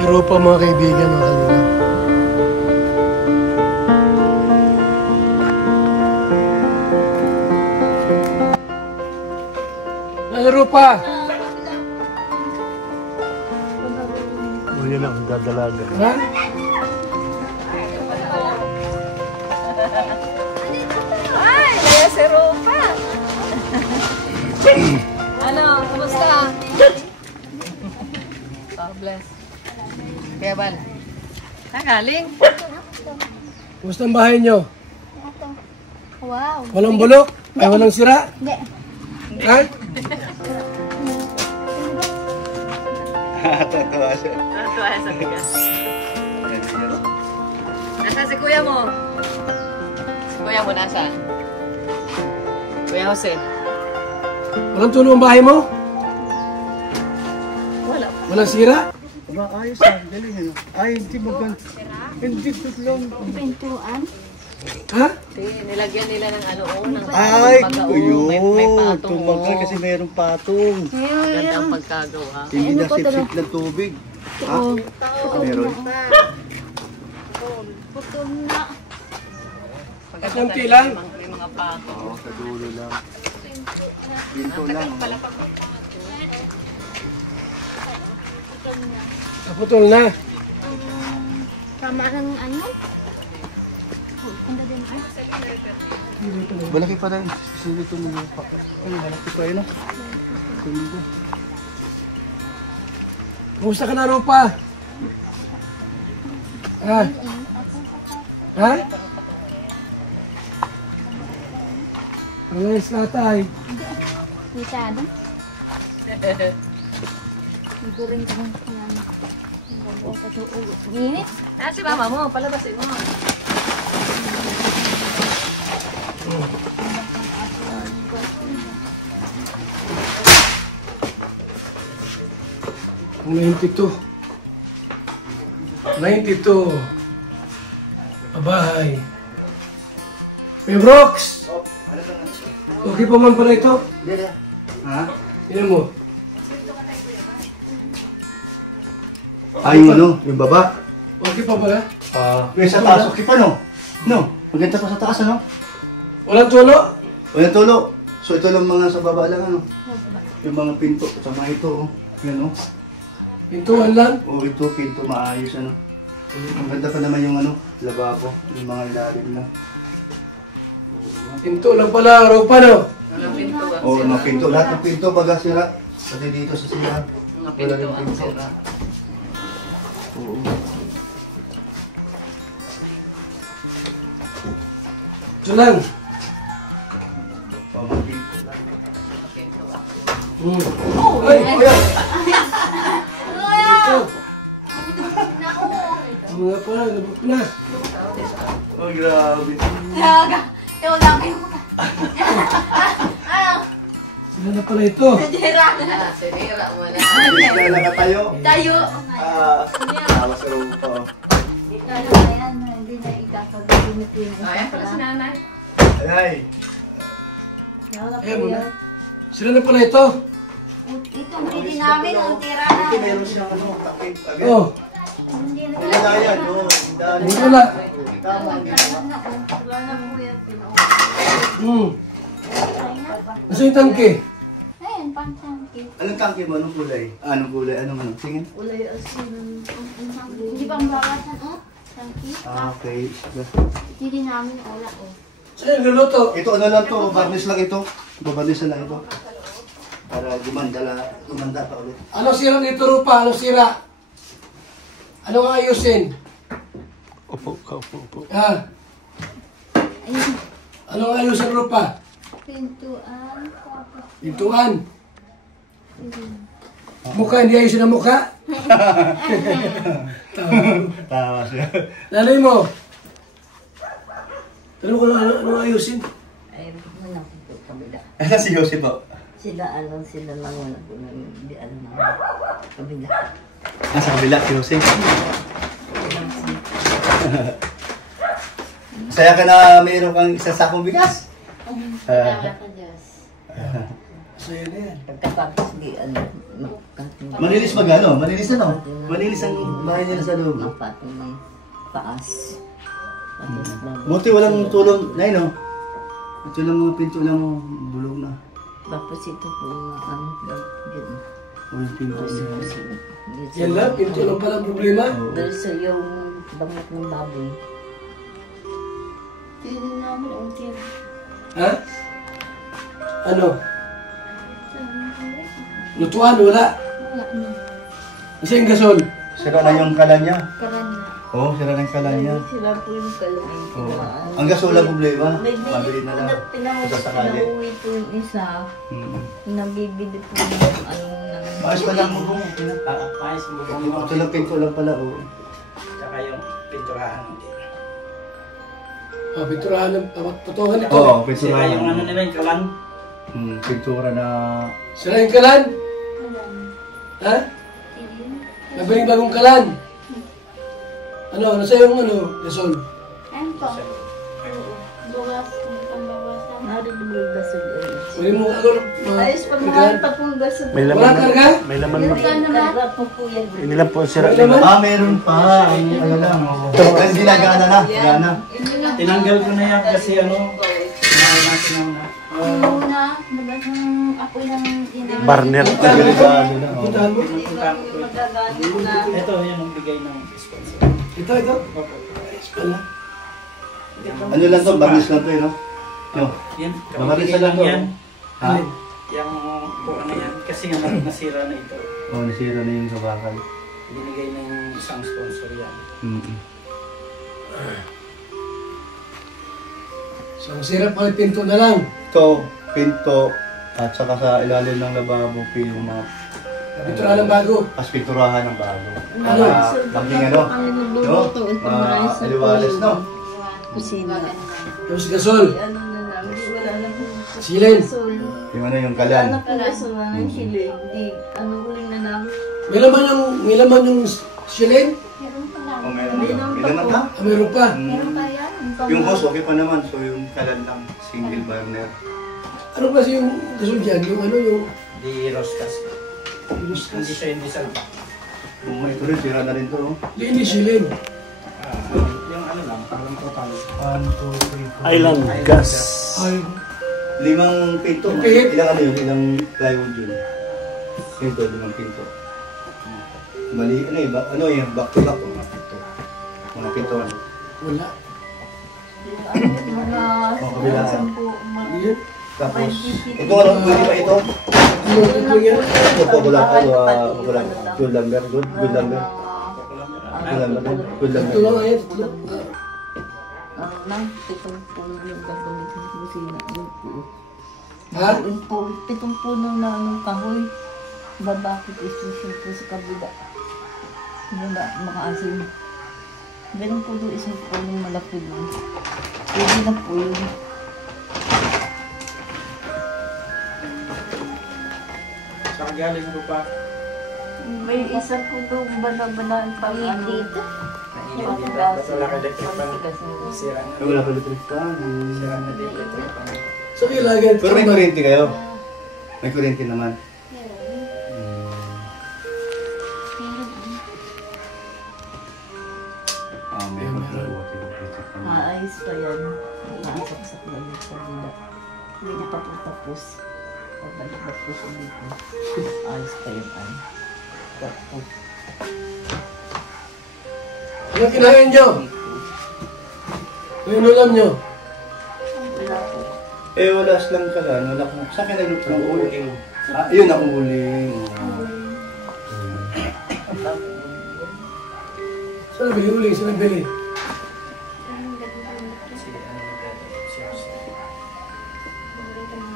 Pero pa mga kaibigan, mga kalingap. Nalaro pa! O yun ang dadalaga. Ha? Ay, kaya si Rupa. Ano, kumusta? Oh, bless. Kaya ba? Galing? Kumusta ang bahay nyo? Wow. Walang bulok? Ay, walang sira? Hindi. Ha? Tatawa siya. Natuwa sa bigas. Nasaan si kuya mo? Si kuya mo nasaan? Kuya Jose? Walang tulo ang bahay mo? Wala. Walang sira? Aba, ayos ah. Galing ano. Ay, hindi maganda. Hindi tutlong. Pintuan. Ha? Nilagyan nila ng ano, ng Ay, baga, yun. may patong. Tumagal kasi mayroong patong. Ganda ang pagkagawa. Hindi na sip-sip ng tubig. Ha? Meron. Putol na. At ang tilang? May mga patong. Oo, sa dulo lang. Pinto lang. Naputol na. Tama ng ano? Ganda din ay. Malaki pa rin. Sige ito mo pa. Ay, malaki pa yun. Kundo. Kumusta ka na, Rupa? Ha? Ha? Alayas natay. Masyado. Hindi rin kung ano. Minit. Ah, si mama mo, palabasin mo. Ang 92. 92. Babahay. May Brooks! Okay pa man pala ito? Ha? Tignan mo. Ay, yung ano, yung baba. Okay pa pala? Yung sa taas, okay pa no? No, maganda pa sa taas ano? Walang tulo? Walang tulo. So ito lang mga sa baba lang ano? Yung mga pinto, at mga ito oh. Yan oh. Pintuan lang? Oh, ito pinto maayos ano. Ang ganda pa naman yung ano, lababo, yung mga ilalim lang. Pinto lang pala, Rupa, no? Walang pintuan Oh, sila. mga pinto, lahat ng pinto baga sira. Pati dito sa sira. Mga Wala rin pintuan sila. Oo. Ito lang. Oh, mga pinto. Mga pintuan. Ay! Ito. Mga pala, nabuk na. Oh, grabe. Ito lang yung Sila na pala ito. Ah, sinira mo na. Hindi na lang tayo. tayo. Tawa sa rupa. Ano na yan, hindi na ikakagabinit yun. Ayan pala si nanay. Ay, Ayan mo na. Sila na pala ito. Ito, hindi namin ang tira na. ito meron siyang ano, takip. Agad. Oh, Hindi na Wala yan, no. Dahil. hindi wala. Tama, hindi na. Wala na po yan. Nasa yung tangke? Ayun, pang-tangki. Anong tangke mo? Anong kulay? Anong kulay? Anong ano? Tingin? Ulay asin. Hindi pa ang babasan, oh? Tangki. Okay. Hindi namin wala, oh. Saan yung luluto? Ito ano lang to, varnish lang ito. Babarnish lang ito. Para gumanda pa ulit. Ano sira dito, Rupa? Ano sira? Ano nga ayusin? Opo, opo. Ha? Ayun, Ano nga ayusin, Rupa? pintuan. Tapos, Pintuan. Mukha, hindi ayusin ang mukha? Tawa siya. Nanay mo. Tanong ko ano ayusin? Ay, wala po kabila. Ano si Jose po? Sila lang wala po na hindi alam na kabila. Nasa kabila, si Jose. Saya ka na mayroon kang isang sakong bigas. Salamat ka, Diyos. Masaya na yan. Pagkatapos di ano, Manilis mag ano? Manilis ano? Manilis ang bahay nila sa loob. mapatong ng taas. Tapos Buti walang tulong. Nay, no? Ito lang mga pinto lang mo. Bulog na. tapos ito po na ano, yun. Walang pinto na. Yan lang, pinto lang pala ang problema. Dahil sa yung bangat ng baboy. Tinan namin ang tira. Ha? Ano? Lutuan, wala. Wala na. Kasi yung gasol. Sira na yung kalan niya. Karan na. Oo, sira na yung kalan niya. Sila po yung kalawin. Oo. Ang gasola problema. May Mabili na lang. Sasakali. pinauwi po yung isa. Nabibili po yung ano ng... Maayos pa lang mo kung. Ayos mo bang Ito lang pinto lang pala. Oo. Tsaka yung pinturahan. O, pinturahan ng patungan ito. Oo, Sira pintura. yung ano nila yung kalan. Pintura na... Sira yung kalan. Wala na. Ha? Tinan. Nabili bagong kalan. Ano, nasa yung ano, gasol. Ayun po. Bukas, kung pambawasan. Narin mo yung gasol. Pwede mo, ano, Ayos pa mahal pa pong gasol. Walang karga? May laman Yung karga po po yan. Hindi lang po sira. May laman? Meron pa. Ano lang. Ay, hindi na gana na. Gana. Tinanggal ko na yan kasi ano, natin ang Muna, labas ng apoy ng inang. Barner. Agregado na. Oo. Puntahan mo. Magagamit na. ito yun ang bigay ng sponsor. Ito, ito. Ayos pala. Ano lang to? Barnis lang to eh, no? Yung. Yan, Mga bigay rin lang to. yan. Ha? Yung kung ano yan, kasi nga nasira na ito. Oo, nasira na yung sabakal. Binigay ng isang sponsor yan. So, ang sira pa pinto na lang. Ito, pinto, at saka sa ilalim ng lababo, yung mga Pinturahan ng bago. aspiturahan ng bago. Ano? Maging ano? No? Aliwalas, no? Kusina. Tapos gasol. Ano na namin, wala na po. Silin. Gasol. Yung ano, yung Wala kalan. na po gasol na ng chili. Hindi, ano uling na namin. May laman yung silin? Meron pa lang. O meron pa. Ah, meron pa. Meron pa yan. Yung hose, okay pa naman. So yung kalan lang, single burner. Ano kasi yung gasol dyan? Yung ano, yung... Di rostas. Hindi siya hindi salpa. Kung ito rin, sira na rin to, no? Hindi silin. Yung ano lang, parang total. 1, 2, 3, 4. Island gas. Ay, 5 pinto. Pihit. Ilang ano yun? Ilang plywood yun? Pinto, 5 pinto. Mali, ano yun? Ano yun? Back to back. Mga pinto. Mga pinto. wala. Mga kabila. 10 Yan. Tapos, ito ano, pwede pa ito? Ito yan. Ito po ko lang, good lumber, good lumber. Good lumber, good Ito lumber. lang yan. Ito lang. Nang 7 puno yung gagamitin sa kusina. Yung po. Ha? Yung po, 7 puno na anong kahoy. Babakit isisip po sa kabila. Wala, makaasin. Ganun po doon, isang puno malaki doon. Pwede na po yun. Saka galing ko pa. May isang po doon bala-bala pang ano. Dito. Wala ka electric pan. Sira na. Wala pa electric fan. Sira na din electric pan. So, ilagay. Pero may kuryente kayo? May kuryente naman. Meron. Maayos pa yan. Nakasaksak na yung kabila. Hindi pa po tapos. Pabalik na po siya dito. Ayos pa yung ano. Tapos. Ano kinain nyo? Ano ulam nyo? Wala po. Wala silang kalan. Wala kong... Sa akin ang uling. Yun ang uling. Saan nabili uling? Saan nabili?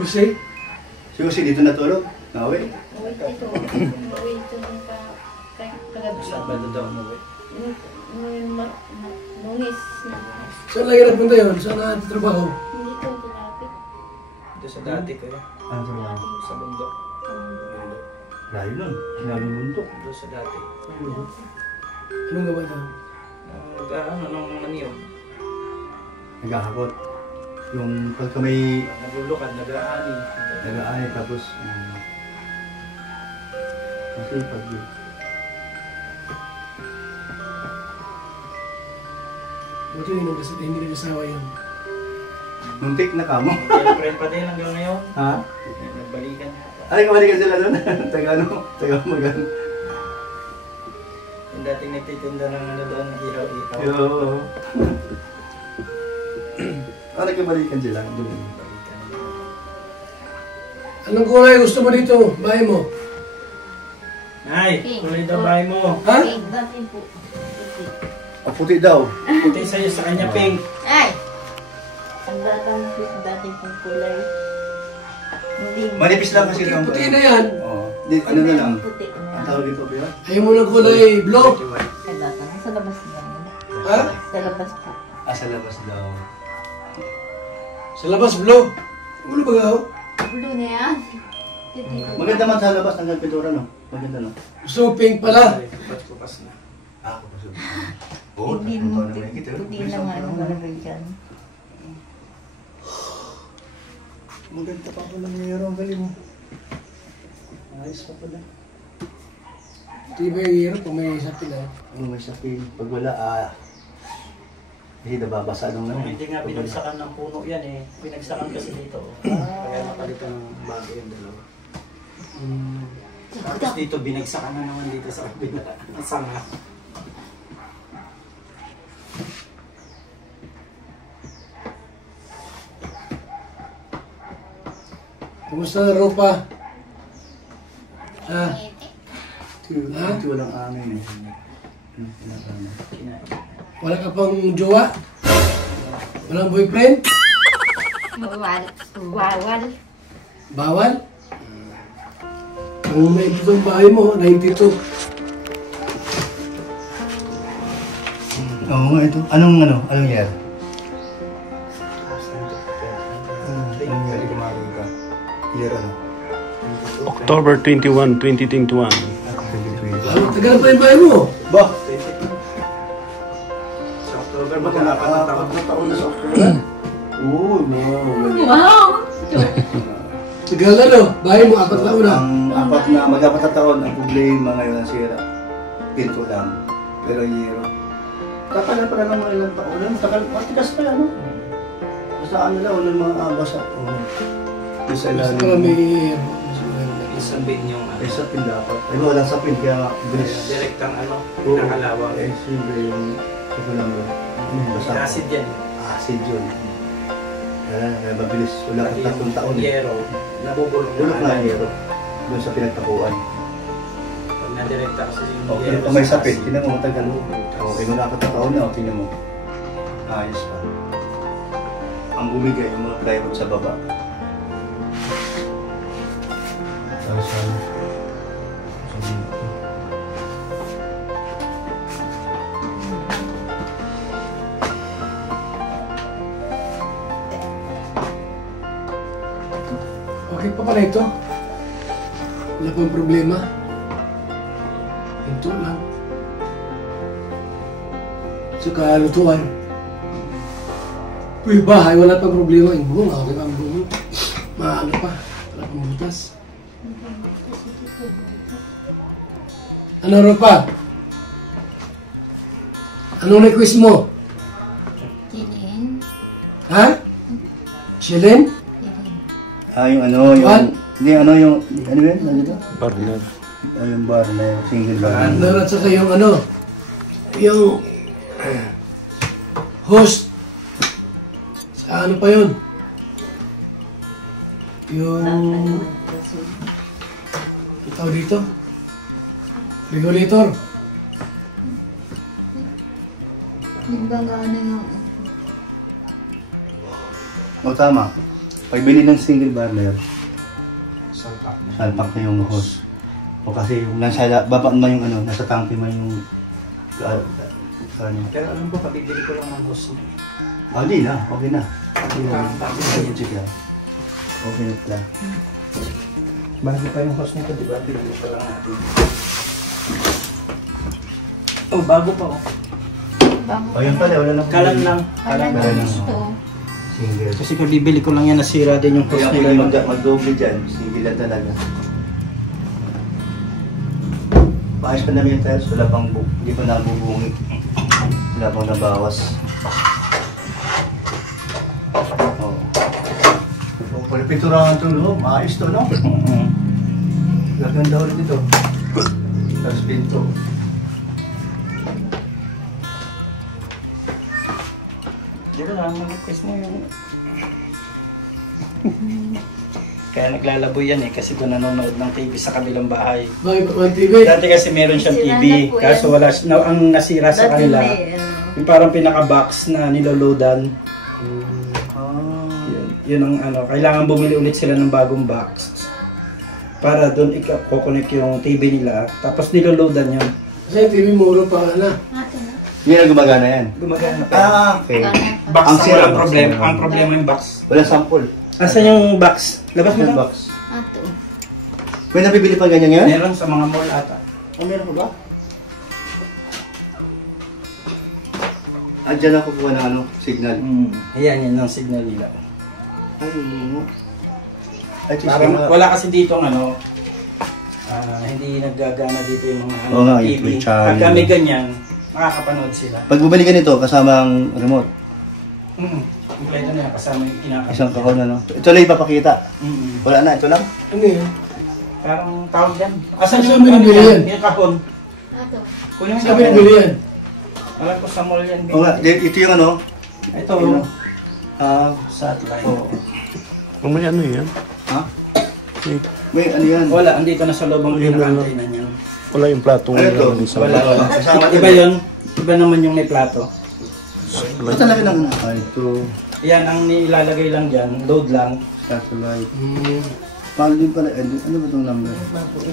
Jose? Si Jose dito natulog? Nawi? Saan ba daw mo eh? Lunis na. Saan lagi nagpunta yun? Saan nakatrabaho? Hindi ko malapit. Ito sa dati ko eh. Ano sa mga? Sa bundok. Layo nun. Sinabing bundok. Ito sa dati. Anong gawa na? Ano nung ano yun? Naghahakot. Yung pagka may Nagulukad, nag-aani. nag-aani tapos kasi pag Buti hindi nag-asawa yun. muntik na kamo. Girlfriend pa din hanggang ngayon. Ha? Nagbalikan. Ay, kabalikan sila doon. Taga ano? Taga magan. Yung dating nagtitinda ng ano doon, ihaw-ihaw. Yo. Ah, nagkabalikan sila doon. Anong kulay gusto mo dito? Bahay mo? Ay, kulay daw bahay mo. Ha? Pink, dati po. Ah, puti daw. Puti sa'yo sa kanya pink. Ay! Ang datang dati pong kulay. Hindi. Manipis lang kasi ito. Puti na yan. Oo. Ano na lang. Puti na. Ang tawag dito ba yun? Ayaw mo ng kulay blue? Ay, datang. Sa labas lang. Ha? Sa labas po. Ah, sa labas daw. Sa labas blue. Ulo ba gaw? Blue na yan. Maganda man sa labas ng pintura, no? Maganda, no? Gusto mo pink pala? Kupas na. Ah, kapasod. Oo, Hindi tapunta mo. na naman kita. Hindi naman ang malagay dyan. Maganda pa ako ng hero. Ang galing mo. Ayos pa pala. Ito ba yung hero kung may sapin ah? May sapin. Pag wala, hindi nababasa nung ano. Hindi nga binagsakan ng puno yan eh. Binagsakan kasi dito. Kaya napalitan ng bago yung dalawa. Tapos dito binagsakan na naman dito sa kabila. Ang sanga. Kumusta na ropa? Ha? Ito walang angin eh. Wala ka pang jowa? Walang boyfriend? Bawal. Bawal. Bawal? Ang may ito ang bahay mo, 92. Oo nga ito. Anong year? Anong year kumari ka? Year ano? October 21, 2021. Tagal pa yung bahay mo? Ba? Sa October ba ito dapat ng taon? Taon na sa October? Oo, wow. Wow! Tagal na no? Bahay mo, 4 taon na. Ang apat na, mag-apat na taon, ang problema ngayon ang sira. Pinto lang. Pero yero. Takal na pala ng mga ilang taon lang. Takal, matigas pa yan, no? Basta ano lang, walang mga abasa. Isa Basta lang. ka may... Isang bin yung ano. Ay, sapin dapat. Ay, walang sapin, kaya bilis. Direktang ano, Oo. nakalawang. Eh, siyempre yung sukulang ba? Basa. Acid yan. Acid yun. Kaya mabilis. Wala kang tatlong taon. Yero, nabubulok Bulok na na. ang yero. Doon sa pinagtapuan. Pag nadirekta kasi yung Okay, yero kung may sa sapit, acid. tinan mo matagal. Okay, mag-apat na taon na, tingnan mo. Ayos pa. Ang bumigay, yung mga plywood sa baba. Tapos ano? Okay pa pala ito. Wala pang problema. Ito lang. Saka lutuan. Uy, bahay, wala pang problema. Yung buhong, okay pa ang buhong. Maano pa. Wala pang butas. Ano rin pa? Anong request mo? Kilin. Ha? Shilin? Yung ano, yung... What? Hindi, ano yung... Ano yun? Ano yun? Partner. Yung bar na yung single bar. Ano at saka yung ano? Yung... host. Sa ano pa yun? Yung... ito dito? Regulator. Nagdagana nga. O tama. Pag bili ng single barrel, salpak na yung hose. O kasi yung nasa baba naman yung ano, nasa tangke man yung ano. Pero alam ba, pabibili ko lang ng hose niya. Ah, di na. Okay na. Okay na. Okay na pala. Bago pa yung hose nito, di ba? Bibili ko lang natin. Oh, bago pa oh. O yun pala, wala na. Kalan lang. Alam Wala mo na. gusto. Single. Kasi kung bibili ko lang yan, nasira din yung post Kaya nila. kung mag-doble dyan, single lang talaga. Maayos pa namin yung tiles, wala pang hindi pa nabubungi. Wala pang nabawas. Oo. Oh, pala pinturahan ito, no? Maayos to, no? Gaganda ulit ito. Tapos pinto. Di ba lang, mag-request mo yung... Kaya naglalaboy yan eh, kasi doon nanonood ng TV sa kabilang bahay. Bakit pa ang TV? Dati kasi meron siyang Sira TV, na po kaso yan. wala, ang nasira sa Dati kanila, may, yung parang pinaka-box na niloloadan. Ah. Yun ang ano, kailangan bumili ulit sila ng bagong box. Para doon i-connect yung TV nila, tapos niloloadan yun. Kasi yung TV muro pa na. Hindi na gumagana yan. Gumagana pa. Ah, okay. Box Ang ang sira, walang box problema. sira. Ang problema yung box. Wala sample. Asan yung box? Labas mo Yung na. box. Ato. May nabibili pa ganyan yan? Meron sa mga mall ata. Oh, meron pa ba? Ah, dyan ako kuha ng ano, signal. Ayan, yan ang signal nila. Ay, oo. Ay, Parang wala kasi dito ang ano, hindi naggagana dito yung mga Oo nga, TV. yung channel. Pag kami ganyan, makakapanood sila. Pag bumili ka nito, kasama ang remote. Kompleto na yan, kasama yung kinakasama. Isang kahon na, no? Ito lang ipapakita. Wala na, ito lang. Ano yan? Parang tawag yan. Asan Saan yung binibili ano yan? Yung kahon. Ato. Kunin mo Saan sa binibili yan? Alam ko sa mall yan. Oo nga, ito yung ano. Ito, Yun. Ah, satellite. oo. May ano yan? Ha? May- May ano yan? Wala, andito na sa loob ang Yun lang. pinaka-antena niyan. Wala yung platong Ano to? ano, sa Wala, wala. Kasama Iba din. yun. Iba naman yung may plato. Ito talaga lang. Ah, ito. Yan ang nilalagay lang dyan, load lang. Satellite. Paano din pala? Ano ba itong number?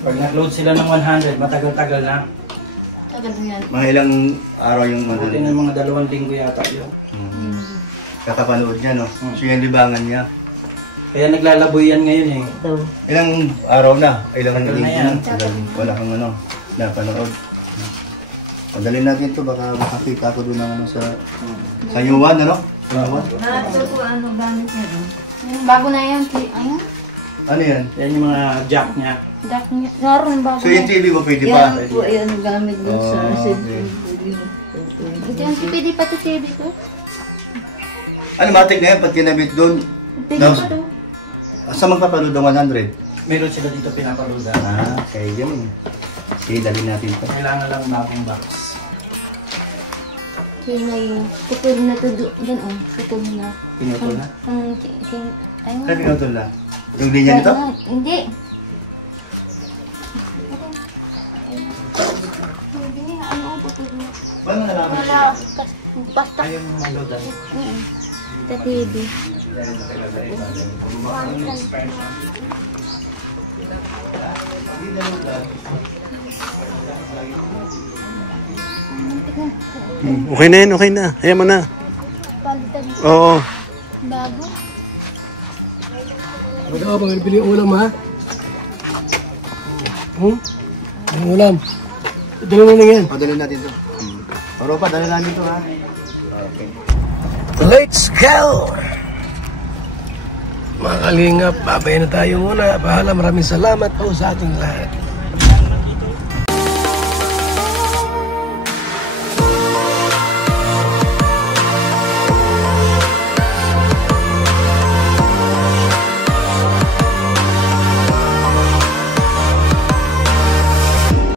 Pag nag-load sila ng 100, matagal-tagal na. Tagal na yan. Mga ilang araw yung Buti ano. ng mga 2 linggo yata yun. Kakapanood niya, no? So yung libangan niya. Kaya naglalaboy yan ngayon eh. Ito. Ilang araw na? Ilang Tagal na linggo yan. Tagal. Wala kang ano, napanood. Padalhin natin to baka makakita ko doon ng ano sa Yuan, ano? Yuan? Ato ko ano gamit niya. Yung bago na yan. Ayun. Ano yan? Yan yung mga jack niya. Dak niya. Naroon bago So yung na. TV mo pwede pa? Yan po, yan ang gamit dun sa Oh, cellphone. Ito yung pwede pa ito TV ko. Ano, matik na yan pag kinabit doon? Pwede No. pa ito. Asa magpapanood ng 100? Meron sila dito pinapaloadan. Ah, okay, yun. Sige, dalhin natin to. Kailangan lang bagong box. Kaya na yung putol na ito doon. Oh, putol na. Pinutol na. Ayun. Ano pinutol na? Yung linya nito? Hindi. Hindi nga, ano, putol na. Paano nalaman Wala, basta. Ayaw mo maloadan. Sa TV. Okay na yan, okay na. Ayaw mo na. Palitan Oo. bago. Wala ka bang bili yung ulam, ha? Yung ulam. Dala mo na yan. Padalhin natin to. Europa, dalhin namin to, ha? Okay. Let's go! Mga kalingap, babay na tayo muna. Bahala, maraming salamat po sa ating lahat.